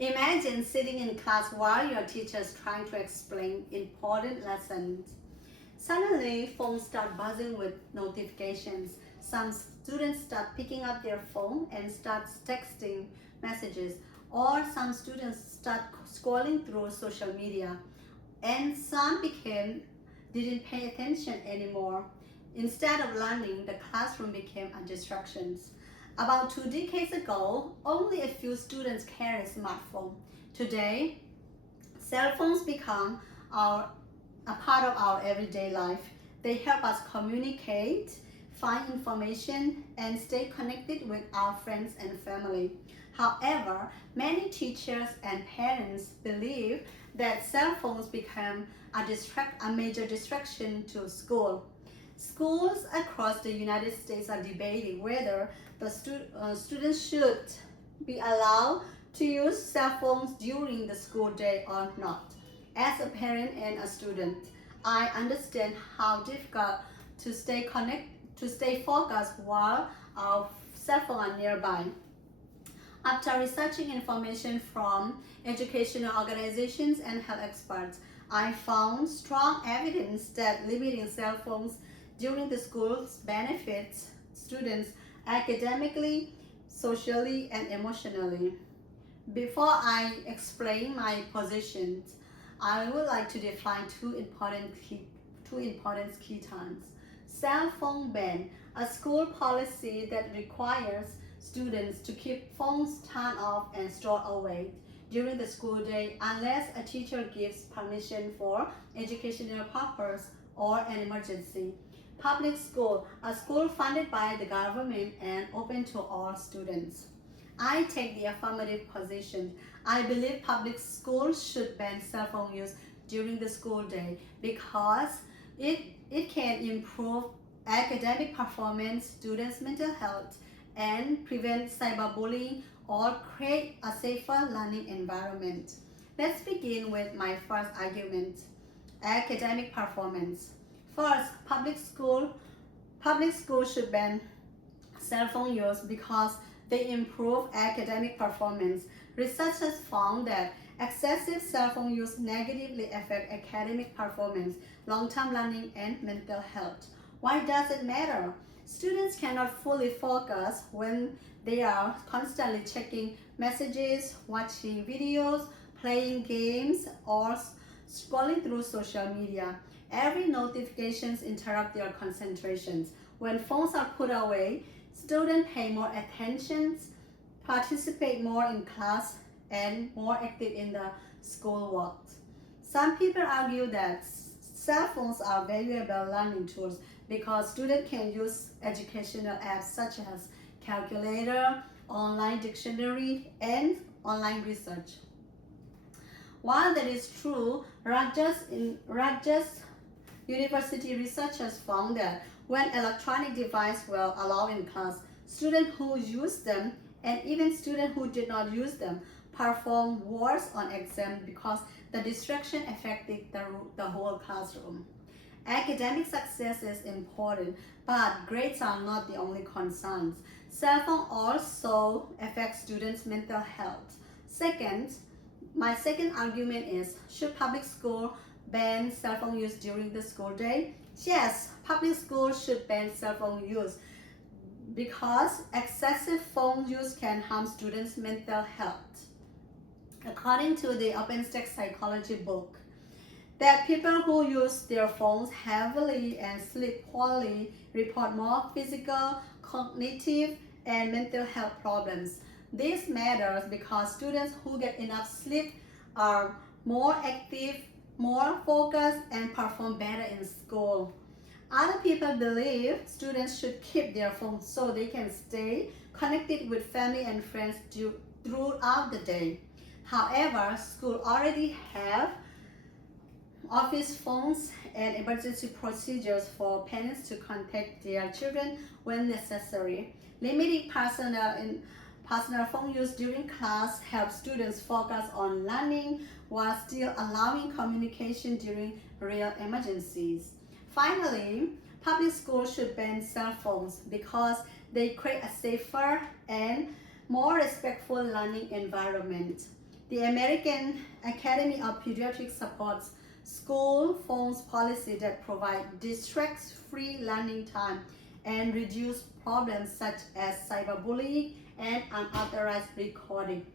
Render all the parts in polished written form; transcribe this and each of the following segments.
Imagine sitting in class while your teacher is trying to explain important lessons. Suddenly, phones start buzzing with notifications. Some students start picking up their phone and start texting messages, or some students start scrolling through social media, and some didn't pay attention anymore. Instead of learning, the classroom became a distraction. About 2 decades ago, only a few students carried a smartphone. Today, cell phones become a part of our everyday life. They help us communicate, find information, and stay connected with our friends and family. However, many teachers and parents believe that cell phones become a major distraction to school. Schools across the United States are debating whether the students should be allowed to use cell phones during the school day or not. As a parent and a student, I understand how difficult to stay focused while our cell phones are nearby. After researching information from educational organizations and health experts, I found strong evidence that limiting cell phones during the school's benefits students academically, socially, and emotionally. Before I explain my positions, I would like to define two important key terms. Cell phone ban, a school policy that requires students to keep phones turned off and stored away during the school day unless a teacher gives permission for educational purpose or an emergency. Public school, a school funded by the government and open to all students. I take the affirmative position. I believe public schools should ban cell phone use during the school day because it can improve academic performance, students' mental health, and prevent cyberbullying or create a safer learning environment. Let's begin with my first argument, academic performance. First, public school should ban cell phone use because they improve academic performance. Researchers found that excessive cell phone use negatively affects academic performance, long-term learning, and mental health. Why does it matter? Students cannot fully focus when they are constantly checking messages, watching videos, playing games, or scrolling through social media. Every notifications interrupt their concentrations. When phones are put away, students pay more attention, participate more in class, and more active in the schoolwork. Some people argue that cell phones are valuable learning tools because students can use educational apps such as calculator, online dictionary, and online research. While that is true, Rutgers University researchers found that when electronic devices were allowed in class, students who used them and even students who did not use them performed worse on exam because the distraction affected the whole classroom. Academic success is important, but grades are not the only concerns. Cell phone also affects students' mental health. My second argument is, should public school ban cell phone use during the school day? Yes, public schools should ban cell phone use because excessive phone use can harm students' mental health. According to the OpenStack psychology book, that people who use their phones heavily and sleep poorly report more physical, cognitive, and mental health problems. This matters because students who get enough sleep are more active, more focused, and perform better in school. Other people believe students should keep their phones so they can stay connected with family and friends throughout the day. However, schools already have office phones and emergency procedures for parents to contact their children when necessary. Limiting personal phone use during class helps students focus on learning while still allowing communication during real emergencies. Finally, public schools should ban cell phones because they create a safer and more respectful learning environment. The American Academy of Pediatrics supports school phones policy that provide distract-free learning time and reduce problems such as cyberbullying and unauthorized recording.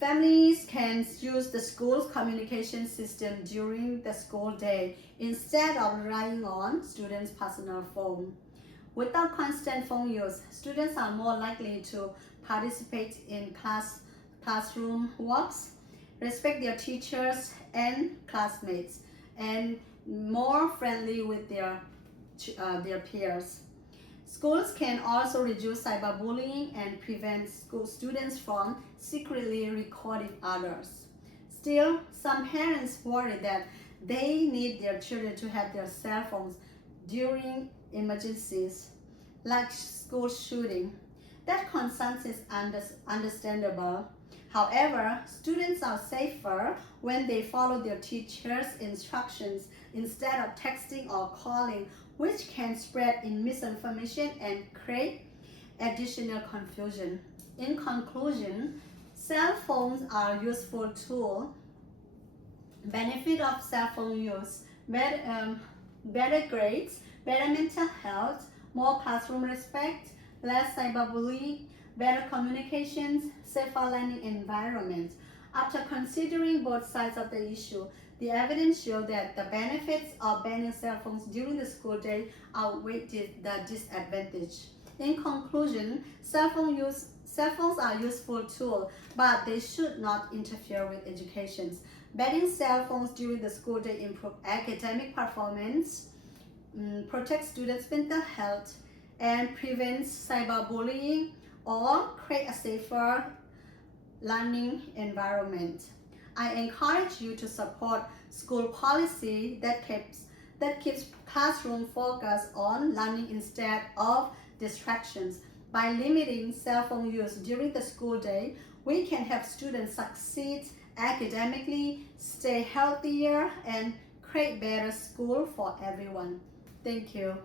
Families can use the school's communication system during the school day instead of relying on students' personal phone. Without constant phone use, students are more likely to participate in classroom works, respect their teachers and classmates, and more friendly with their peers. Schools can also reduce cyberbullying and prevent students from secretly recording others. Still, some parents worry that they need their children to have their cell phones during emergencies like school shooting. That concern is understandable. However, students are safer when they follow their teacher's instructions instead of texting or calling, which can spread in misinformation and create additional confusion. In conclusion, cell phones are a useful tool. Benefit of cell phone use: better grades, better mental health, more classroom respect, less cyberbullying, better communications, safer learning environment. After considering both sides of the issue, the evidence shows that the benefits of banning cell phones during the school day outweigh the disadvantage. In conclusion, cell phones are a useful tool, but they should not interfere with education. Banning cell phones during the school day improves academic performance, protects students' mental health, and prevents cyberbullying or create a safer learning environment. I encourage you to support school policy that keeps classroom focused on learning instead of distractions. By limiting cell phone use during the school day, we can help students succeed academically, stay healthier, and create better school for everyone. Thank you.